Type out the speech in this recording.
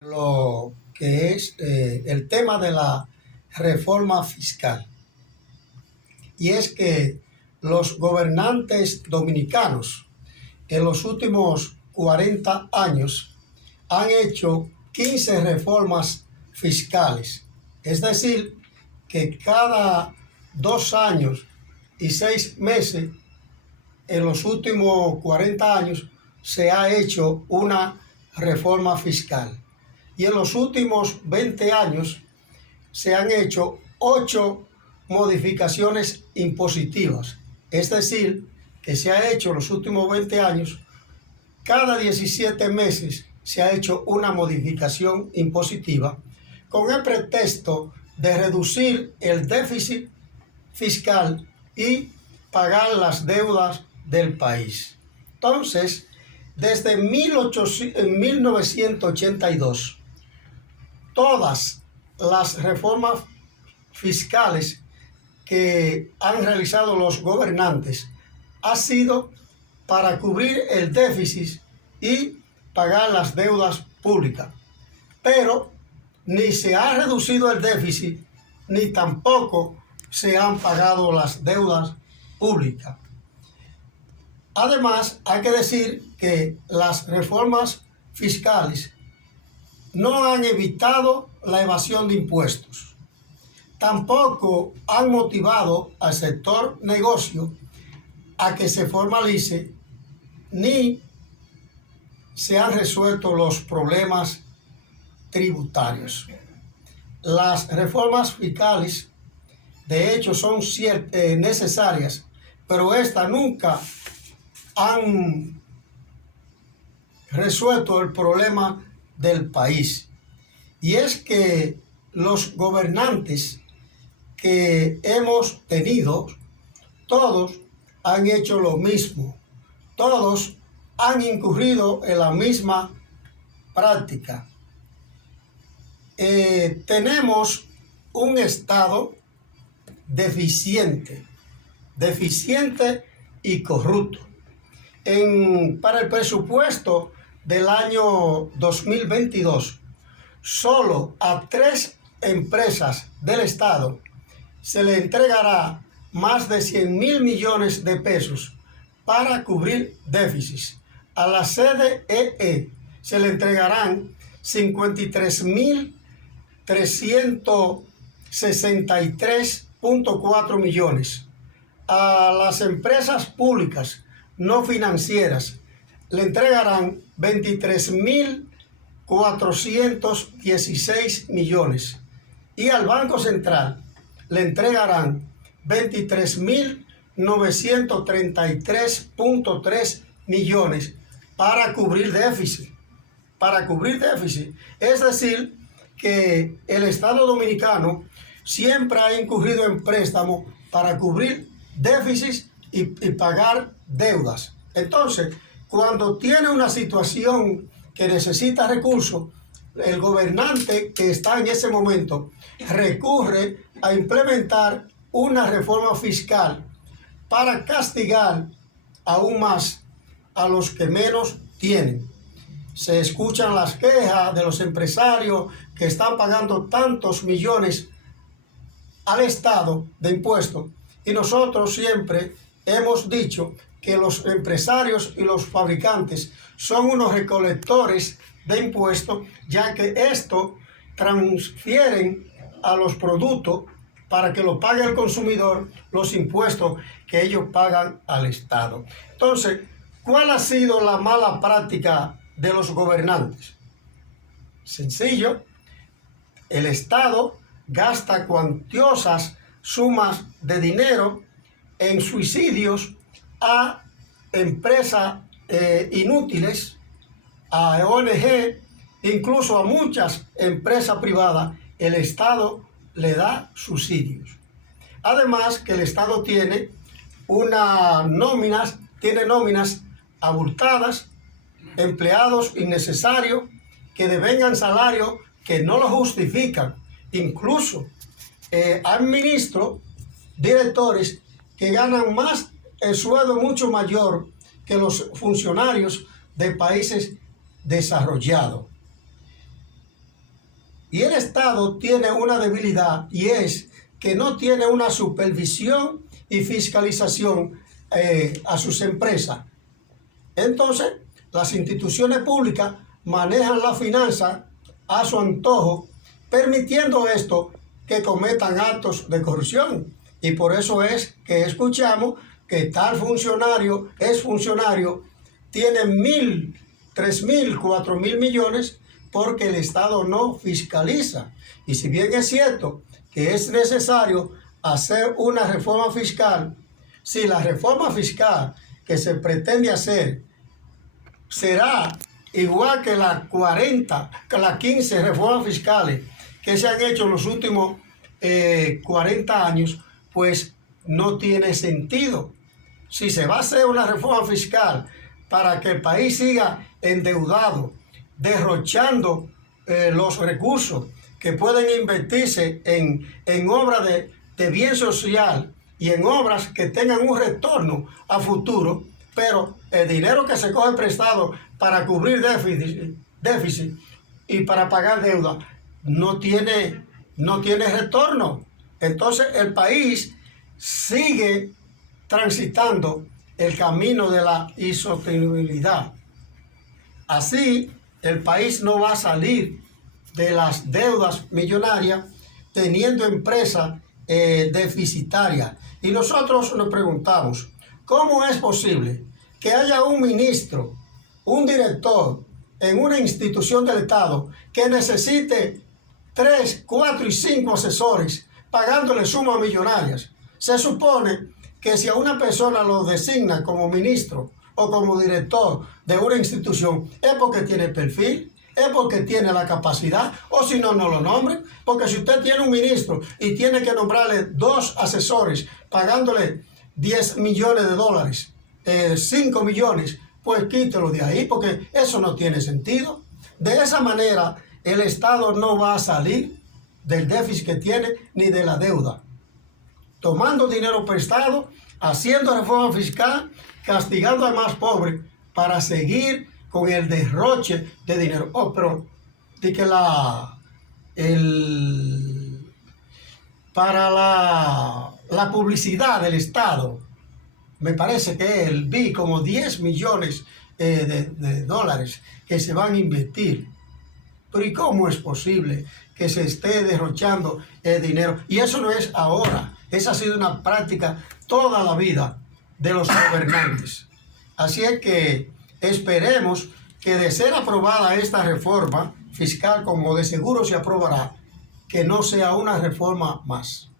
Lo que es el tema de la reforma fiscal. Y es que los gobernantes dominicanos en los últimos 40 años han hecho 15 reformas fiscales. Es decir, que cada 2 años y 6 meses en los últimos 40 años se ha hecho una reforma fiscal. Y en los últimos 20 años se han hecho 8 modificaciones impositivas. Es decir, que se ha hecho en los últimos 20 años, cada 17 meses se ha hecho una modificación impositiva con el pretexto de reducir el déficit fiscal y pagar las deudas del país. Entonces, desde 1982, todas las reformas fiscales que han realizado los gobernantes ha sido para cubrir el déficit y pagar las deudas públicas. Pero ni se ha reducido el déficit, ni tampoco se han pagado las deudas públicas. Además, hay que decir que las reformas fiscales no han evitado la evasión de impuestos. Tampoco han motivado al sector negocio a que se formalice, ni se han resuelto los problemas tributarios. Las reformas fiscales, de hecho, son necesarias, pero estas nunca han resuelto el problema del país. Y es que los gobernantes que hemos tenido, todos han hecho lo mismo. Todos han incurrido en la misma práctica. Tenemos un Estado deficiente y corrupto. Para el presupuesto del año 2022, solo a 3 empresas del Estado se le entregará más de 100.000 millones de pesos para cubrir déficits. A la CDEE se le entregarán 53.363.4 millones. A las empresas públicas no financieras le entregarán 23.416 millones y al Banco Central le entregarán 23.933.3 millones para cubrir déficit. Es decir, que el Estado dominicano siempre ha incurrido en préstamo para cubrir déficits y pagar deudas. Entonces, cuando tiene una situación que necesita recursos, el gobernante que está en ese momento recurre a implementar una reforma fiscal para castigar aún más a los que menos tienen. Se escuchan las quejas de los empresarios que están pagando tantos millones al Estado de impuestos, y nosotros siempre hemos dicho que los empresarios y los fabricantes son unos recolectores de impuestos, ya que esto transfieren a los productos para que lo pague el consumidor los impuestos que ellos pagan al Estado. Entonces, ¿cuál ha sido la mala práctica de los gobernantes? Sencillo, el Estado gasta cuantiosas sumas de dinero en subsidios a empresas inútiles, a ONG, incluso a muchas empresas privadas. El Estado le da subsidios. Además que el Estado tiene nóminas abultadas, empleados innecesarios que devengan salarios que no lo justifican. Incluso hay ministros, directores que ganan más, el sueldo mucho mayor que los funcionarios de países desarrollados. Y el Estado tiene una debilidad y es que no tiene una supervisión y fiscalización a sus empresas. Entonces, las instituciones públicas manejan la finanza a su antojo, permitiendo esto que cometan actos de corrupción. Y por eso es que escuchamos que tal funcionario, tiene 1.000, 3.000, 4.000 millones porque el Estado no fiscaliza. Y si bien es cierto que es necesario hacer una reforma fiscal, si la reforma fiscal que se pretende hacer será igual que las 15 reformas fiscales que se han hecho en los últimos 40 años, pues no tiene sentido. Si se va a hacer una reforma fiscal para que el país siga endeudado, derrochando los recursos que pueden invertirse en obras de bien social y en obras que tengan un retorno a futuro, pero el dinero que se coge prestado para cubrir déficit y para pagar deuda no tiene retorno. Entonces el país sigue transitando el camino de la insostenibilidad. Así, el país no va a salir de las deudas millonarias teniendo empresas deficitarias. Y nosotros nos preguntamos, ¿cómo es posible que haya un ministro, un director en una institución del Estado que necesite 3, 4 y 5 asesores pagándole sumas millonarias? Se supone que si a una persona lo designa como ministro o como director de una institución es porque tiene perfil, es porque tiene la capacidad, o si no, no lo nombren. Porque si usted tiene un ministro y tiene que nombrarle 2 asesores pagándole 10 millones de dólares, 5 millones, pues quítelo de ahí, porque eso no tiene sentido. De esa manera, el Estado no va a salir del déficit que tiene ni de la deuda. Tomando dinero prestado, haciendo reforma fiscal, castigando al más pobre para seguir con el derroche de dinero. Oh, pero de que para la publicidad del Estado, me parece que vi como 10 millones de dólares que se van a invertir. Pero ¿y cómo es posible que se esté derrochando el dinero? Y eso no es ahora, esa ha sido una práctica toda la vida de los gobernantes. Así es que esperemos que de ser aprobada esta reforma fiscal, como de seguro se aprobará, que no sea una reforma más.